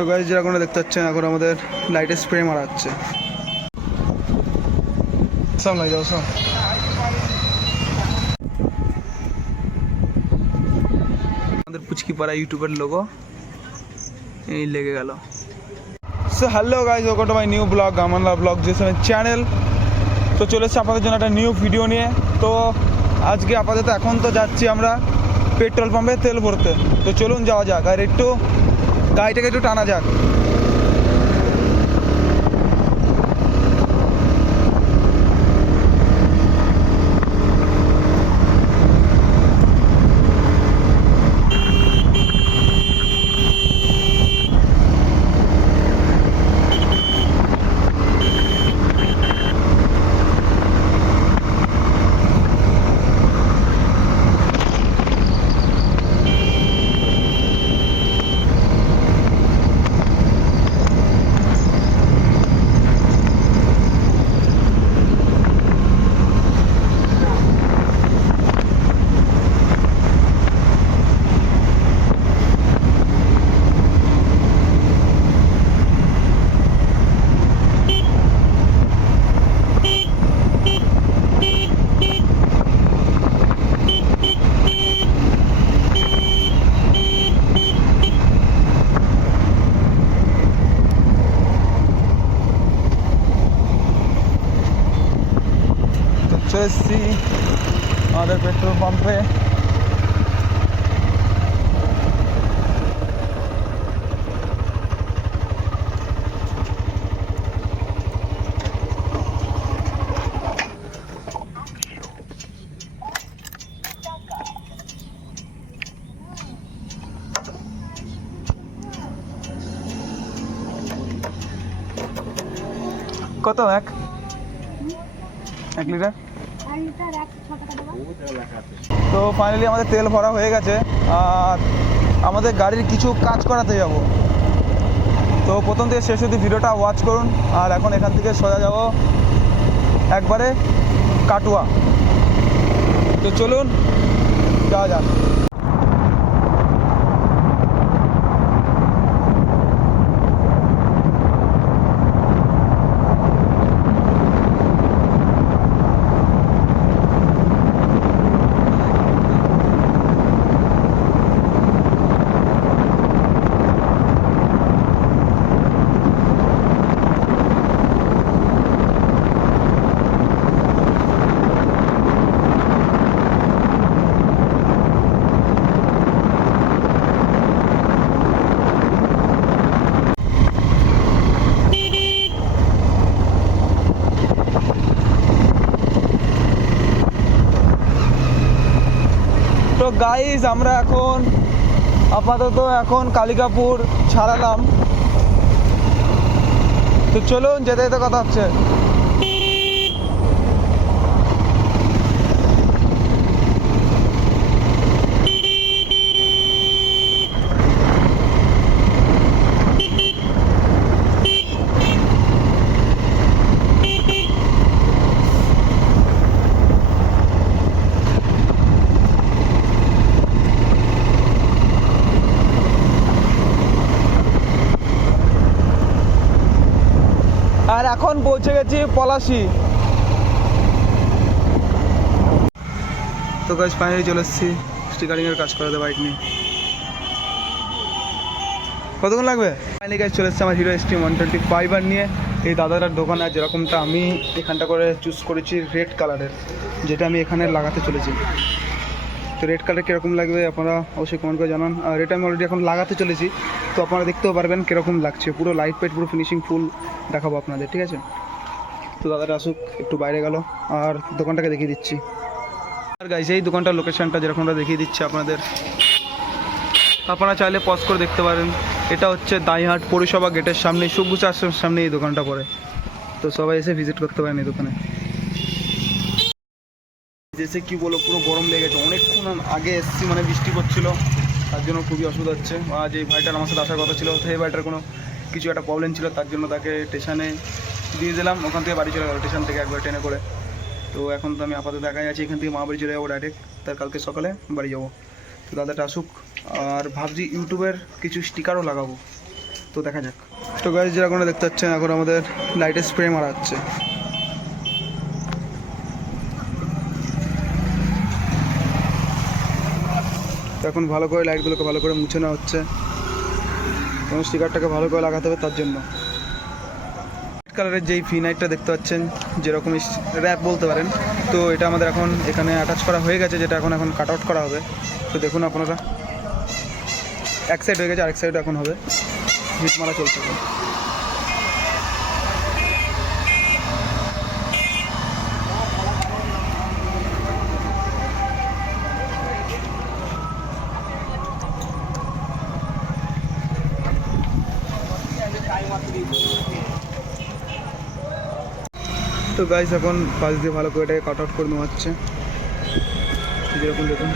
তো গাইস যেরকম দেখতে পাচ্ছেন এখন আমাদের লাইটে স্প্রে মারা হচ্ছে। সব লাগে যাও সব আমাদের পুচকি পাড়া ইউটিউবের লোগো এই লেগে গেল। So hello guys, welcome to my new blog আমানলা ব্লগ জেসেভেন চ্যানেল। তো চলে এসেছি আপনাদের জন্য একটা নিউ ভিডিও নিয়ে। তো আজকে আপাতত এখন তো যাচ্ছি আমরা পেট্রোল পাম্পে তেল ভরতে। তো চলুন যাওয়া যাক আর একটু গাড়িটাকে একটু টানা যাক। চলে এসেছি আমাদের পেট্রোল পাম্পে। কত এক লিটার? তো ফাইনালি আমাদের তেল ভরা হয়ে গেছে আর আমাদের গাড়ির কিছু কাজ করাতে যাব। তো প্রথম থেকে শেষ অবধি ভিডিওটা ওয়াচ করুন। আর এখন এখান থেকে সোজা যাব একবারে কাটুয়া। তো চলুন যাওয়া যাক। তো গাইজ আমরা এখন আপাতত কালিকাপুর ছাড়ালাম। তো চলুন যেতে যেতে কথা হচ্ছে। আর এখন পৌঁছে গেছি পলাশি। তো গাইজ ফাইনালি চলে এসেছি স্টিকারিংয়ের কাজ করাতে বাইক নিয়ে। কতক্ষণ লাগবে? ফাইনালি গাইজ চলে এসেছি আমার হিরো এক্সট্রিম 125 নিয়ে। এই দাদাটার দোকানে যেরকমটা আমি এখানটা করে চুজ করেছি রেড কালারের, যেটা আমি এখানে লাগাতে চলেছি। তো রেড কালার কীরকম লাগবে আপনারা অবশ্যই কমেন্ট করে জানান। আর এটা আমি অলরেডি এখন লাগাতে চলেছি, তো আপনারা দেখতেও পারবেন কীরকম লাগছে। পুরো লাইট পেট পুরো ফিনিশিং ফুল দেখাবো আপনাদের, ঠিক আছে? তো দাদাটা আসুক, একটু বাইরে গেল আর দোকানটাকে দেখিয়ে দিচ্ছি। আর গাইস এই দোকানটার লোকেশনটা যেরকমটা দেখিয়ে দিচ্ছি আপনাদের, আপনারা চাইলে পজ করে দেখতে পারেন। এটা হচ্ছে দাইহাট পৌরসভা গেটের সামনে, সুগুচা আশ্রমের সামনে এই দোকানটা পড়ে। তো সবাই এসে ভিজিট করতে পারেন এই দোকানে। যেসে কি বলো, পুরো গরম লেগেছে। অনেকক্ষণ আগে এসেছি, মানে বৃষ্টি পড়ছিল, তার জন্য খুবই অসুবিধা হচ্ছে। আজ এই ভাইটার আমার সাথে আসার কথা ছিল, তো এই ভাইটার কোনো কিছু একটা প্রবলেম ছিল, তার জন্য তাকে স্টেশনে দিয়ে দিলাম। ওখান থেকে বাড়ি চলে গেল স্টেশন থেকে একবার ট্রেনে করে। তো এখন তো আমি আপাতত একাই আছি, এখান থেকে মা বাড়ি চলে যাবো ডাইরেক্ট, তার কালকে সকালে বাড়ি যাবো। তো দাদাটা আসুক। আর ভাবছি ইউটিউবের কিছু স্টিকারও লাগাবো, তো দেখা যাক। তো গাইজ যেরকম দেখতে পাচ্ছেন এখন আমাদের লাইটের স্প্রে মারা হচ্ছে। তো এখন ভালো করে লাইটগুলোকে ভালো করে মুছে নেওয়া হচ্ছে এবং স্টিকারটাকে ভালো করে লাগাতে হবে, তার জন্য রেড কালারের যেই ফি নাইটটা দেখতে পাচ্ছেন যেরকম র্যাপ বলতে পারেন, তো এটা আমাদের এখন এখানে অ্যাটাচ করা হয়ে গেছে, যেটা এখন কাট আউট করা হবে। তো দেখুন আপনারা, এক সাইড হয়ে গেছে, আরেক সাইড এখন হবে। হিট মারা চলছে। তো গাইস এখন পাশ দিয়ে ভালো করে এটাকে কাট আউট করে নেওয়া হচ্ছে, যেরকম দেখুন।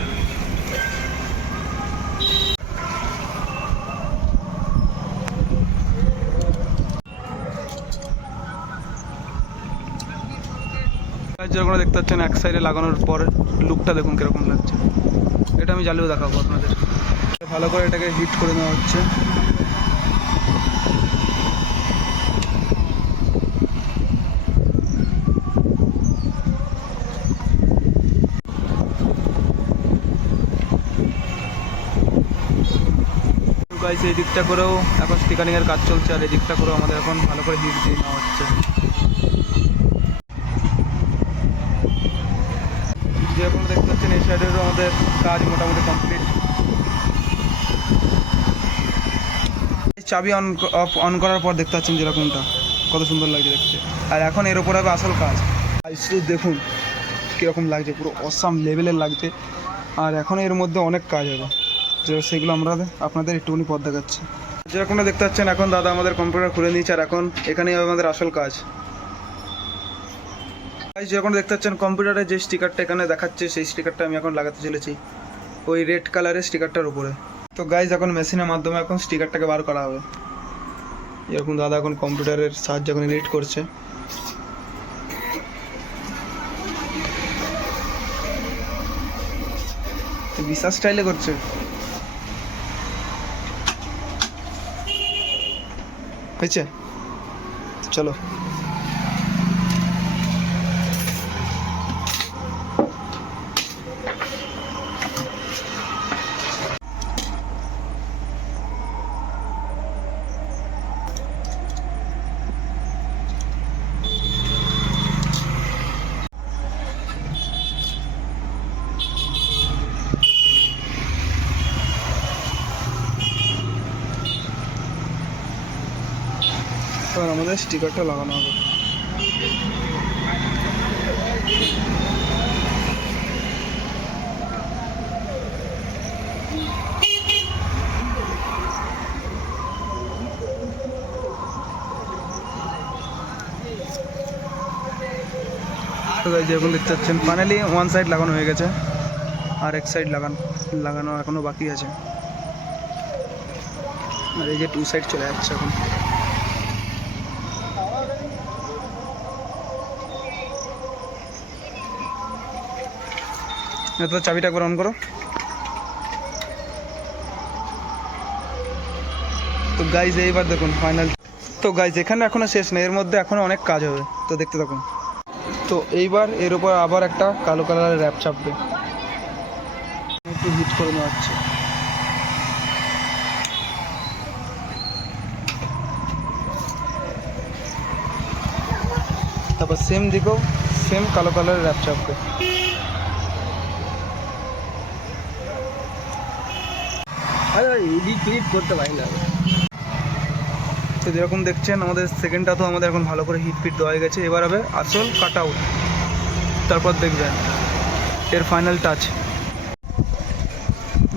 যেরকম দেখতে পাচ্ছেন এক সাইডে লাগানোর পর লুকটা দেখুন কীরকম লাগছে। এটা আমি জ্বালিয়েও দেখাবো আপনাদের। ভালো করে এটাকে হিট করে নেওয়া হচ্ছে। গাইস এই দিকটা করেও এখন স্টিকারিংয়ের কাজ চলছে, আর এই দিকটা করেও আমাদের এখন ভালো করে হিট দিয়ে নেওয়া হচ্ছে। যেরকম দেখতে পাচ্ছেন এই সাইডেরও আমাদের কাজ মোটামুটি কমপ্লিট। চাবি অন করার পর দেখতে পাচ্ছেন যেরকমটা কত সুন্দর লাগছে দেখতে। আর এখন এর ওপর হবে আসল কাজ। শুধু দেখুন কীরকম লাগছে, পুরো অসাম লেভেলের লাগছে। আর এখন এর মধ্যে অনেক কাজ হবে, সেগুলো আমরা আপনাদের একটুখানি পথ দেখাচ্ছি। যেরকমটা দেখতে পাচ্ছেন এখন দাদা আমাদের কম্পিউটার খুলে নিয়েছে, আর এখন এখানেই হবে আমাদের আসল কাজ। যেরকম দেখতে পাচ্ছেন কম্পিউটারের যে স্টিকারটা এখানে দেখাচ্ছে, সেই স্টিকারটা আমি এখন লাগাতে চলেছি ওই রেড কালারের স্টিকারটার উপরে। তো গাইজ এখন মেশিনের মাধ্যমে এখন স্টিকারটাকে বার করা হবে। এরকম দাদা এখন কম্পিউটারের সাহায্যে এখন এডিট করছে। বিশাল স্টাইলে করছে। হয়েছে, চলো। এবার আমাদের স্টিকারটা লাগানো হবে। তো গাইজ যেরকম দেখতে পাচ্ছেন ফাইনালি ওয়ান সাইড লাগানো হয়ে গেছে, আর এক সাইড লাগানো এখনো বাকি আছে। আর এই যে টু সাইড চলে যাচ্ছে এখন। তো চাবিটা একবার অন করো। তো গাইজ এইবার দেখুন ফাইনাল। তো গাইজ এখানে এখনো শেষ নেই, এর মধ্যে এখনো অনেক কাজ হবে, তো দেখতে থাকুন। তো এইবার এর উপর আবার একটা কালো কালারের র্যাপ চাপবে, একটু হিট করে নেওয়া হচ্ছে। তারপর সেম দিকেও সেম কালো কালারের র্যাপ চাপবে। এডিট করতে পারি না। তো যেরকম দেখছেন আমাদের সেকেন্ডটা তো আমাদের এখন ভালো করে হিট ফিট দেওয়া হয়ে গেছে। এবার হবে আসল কাট আউট, তারপর দেখবেন এর ফাইনাল টাচ।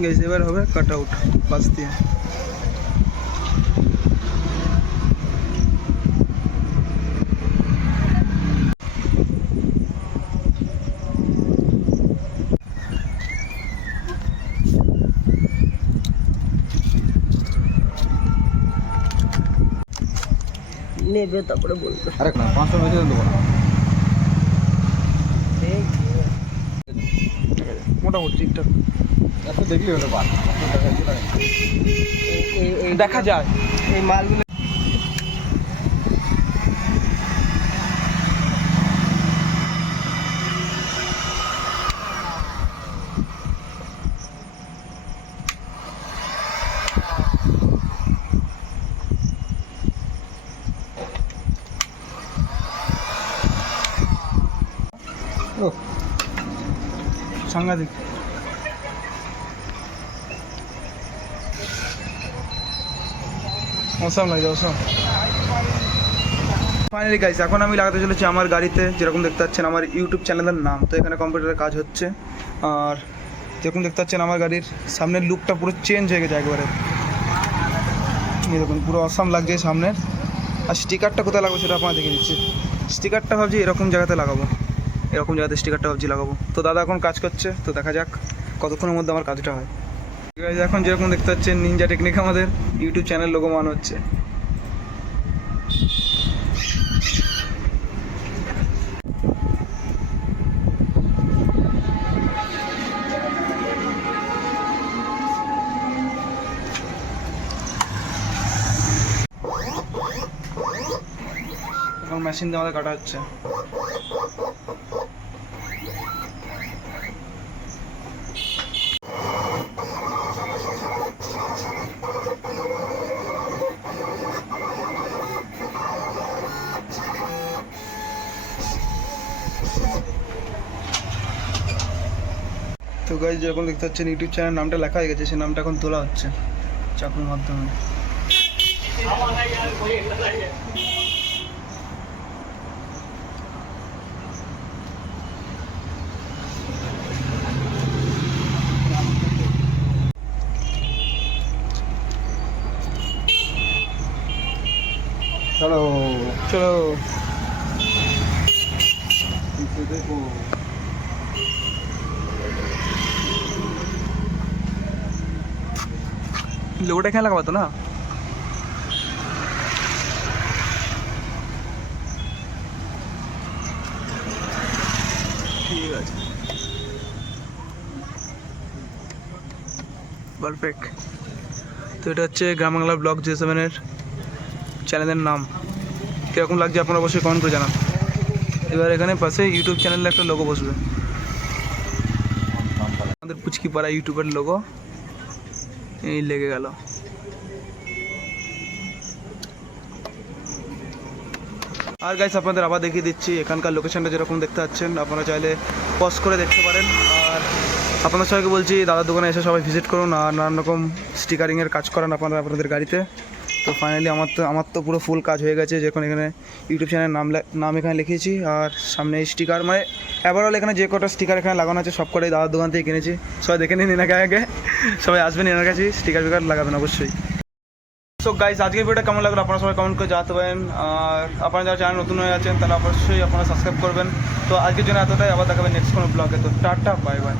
গেছে এবার হবে কাট আউট পাশ দিয়ে। নেবে তারপরে বলবো। আরে না 500 বেশি দেবো না, মোটামুটি ঠিকঠাক দেখলি হলো। দেখা যায় এই মালগুলো ও সাংঘাতিক। অসাম লাগছে, অসাম। ফাইনালি গাইস, এখন আমি লাগাতে চলেছি আমার গাড়িতে, যেরকম দেখতে পাচ্ছেন আমার ইউটিউব চ্যানেলের নাম। তো এখানে কম্পিউটারের কাজ হচ্ছে, আর যেরকম দেখতে পাচ্ছেন আমার গাড়ির সামনের লুকটা পুরো চেঞ্জ হয়ে গেছে একবারে। এই দেখুন পুরো অসাম লাগছে সামনের। আর স্টিকারটা কোথায় লাগাবো সেটা আপনারা দেখে দিচ্ছি। স্টিকারটা ভাবছি এরকম জায়গাতে লাগাবো, এরকম জায়গাতে স্টিকারটা ভাবছি লাগাবো। তো দাদা এখন কাজ করছে, তো দেখা যাক কতক্ষণের মধ্যে আমার কাজটা হয়। ঠিক আছে, এখন যেরকম দেখতে পাচ্ছেন নিনজা টেকনিক আমাদের ইউটিউব চ্যানেল লোগো মান হচ্ছে। এখন মেশিন দিয়ে আমাদের কাটা হচ্ছে। তো গাইস, যেরকম দেখতে পাচ্ছেন ইউটিউব চ্যানেল নামটা লেখা হয়ে গেছে, সেই নামটা এখন তোলা হচ্ছে চাকুর মাধ্যমে। চলো চলো। দেখো লোগোটা এখানে লাগাবো তো না? ঠিক আছে, পারফেক্ট। তো এটা হচ্ছে গ্রাম বাংলা ব্লগ J7-এর চ্যানেলের নাম। কীরকম লাগছে আপনারা অবশ্যই কমেন্ট করে জানান। এবার এখানে পাশে ইউটিউব চ্যানেলে একটা লোগো বসবে, আমাদের পুচকি পাড়া ইউটিউবের লোগো এই লেগে গেল। আর গাইস, আপনাদের আবার দেখিয়ে দিচ্ছি এখানকার লোকেশনটা যেরকম দেখতে পাচ্ছেন, আপনারা চাইলে পজ করে দেখতে পারেন। আর আপনাদের সবাইকে বলছি দাদার দোকানে এসে সবাই ভিজিট করুন, আর নানান রকম স্টিকারিংয়ের কাজ করান আপনারা আপনাদের গাড়িতে। তো ফাইনালি আমার তো পুরো ফুল কাজ হয়ে গেছে, যখন এখানে ইউটিউব চ্যানেলের নাম এখানে লিখিয়েছি, আর সামনে স্টিকার মানে ওভারঅল এখানে যে কটা স্টিকার এখানে লাগানো আছে সব কটাই দাদার দোকান থেকে কিনেছি। সবাই দেখে নিন এনাকে আগে, সবাই আসবেন এনার কাছে স্টিকার লাগাবেন অবশ্যই। সো গাইস, আজকের ভিডিওটা কেমন লাগলো আপনারা সবাই কমেন্ট করে জানাতে পারেন। আর আপনারা যারা চ্যানেল নতুন হয়ে আছেন তাহলে অবশ্যই আপনারা সাবস্ক্রাইব করবেন। তো আজকের জন্য এতটাই, আবার দেখাবেন নেক্সট কোনো ব্লগে। তো টাটা, বাই বাই।